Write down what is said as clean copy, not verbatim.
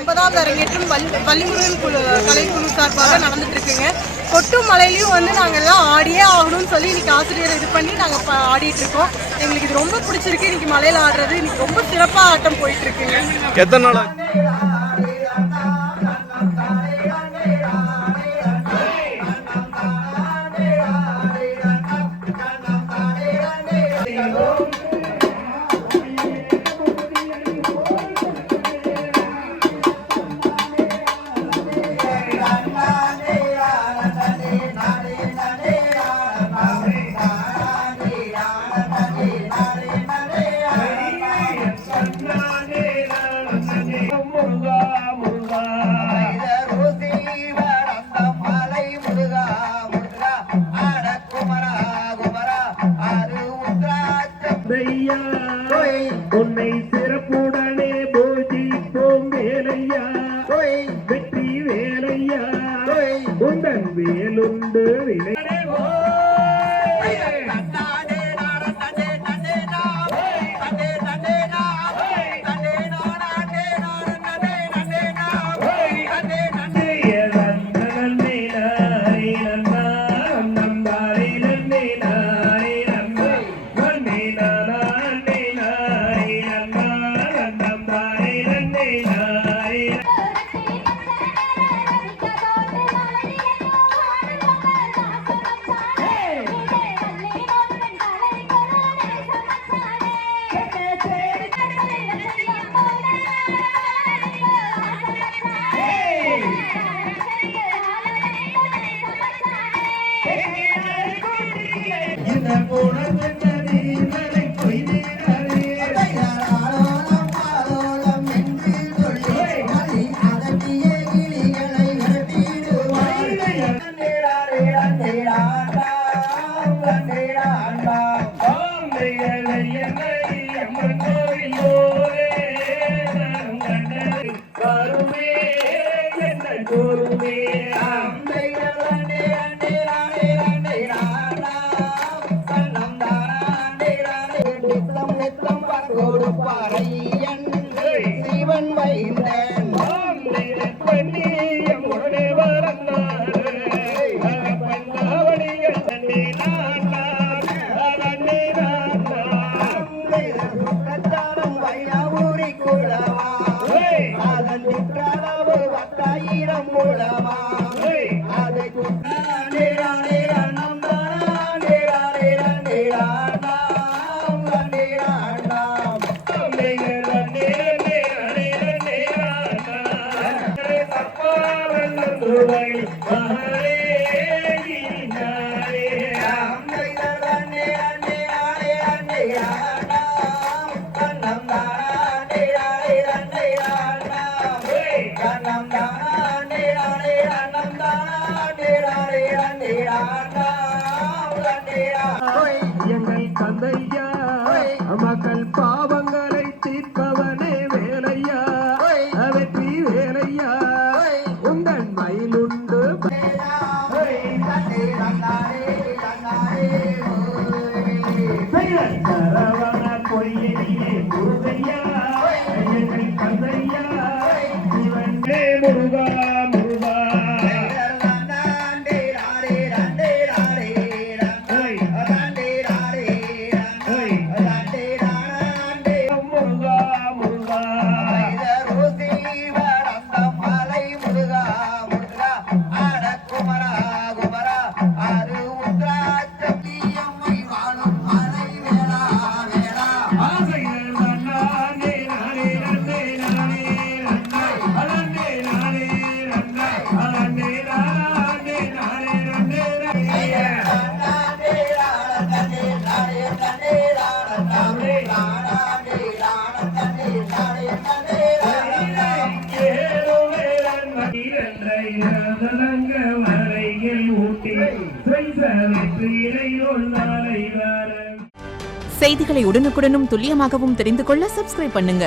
50வது அரங்கேற்றம் வள்ளிமுருகன் கலைக்குழு சார்பாக நடந்துட்டு இருக்குங்க. கொட்டும் மலையிலையும் வந்து நாங்கள் எல்லாம் ஆடியே ஆகணும்னு சொல்லி இன்னைக்கு ஆசிரியர் இது பண்ணி நாங்கள் ஆடிட்டு இருக்கோம். எங்களுக்கு இது ரொம்ப பிடிச்சிருக்கு. இன்னைக்கு மலையில் ஆடுறது இன்னைக்கு ரொம்ப சிறப்பாக ஆட்டம் போயிட்டு இருக்குங்க. எத்தனை நாள் உன்னை சிறப்புடனே போதிப்போம் வேலையா வெற்றி வேலையா உந்தன் வேலுண்டு வினை சிவன் வைந்தன் வையாவூரி குளவா அதன் குற்றளவு 10,000 மூலமா அதை எங்கள் தந்தையா மக்கள் பாவங்களை தீர்ப்பவனே வேலையா வெற்றி வேலையா உங்கள் மயிலுண்டு சரவண பொய்யே முருகையா எங்கள் தந்தையா சிவனே முருகா முருகா செய்திகளை உடனுக்குடனும் துல்லியமாகவும் தெரிந்து கொள்ள சப்ஸ்கிரைப் பண்ணுங்க.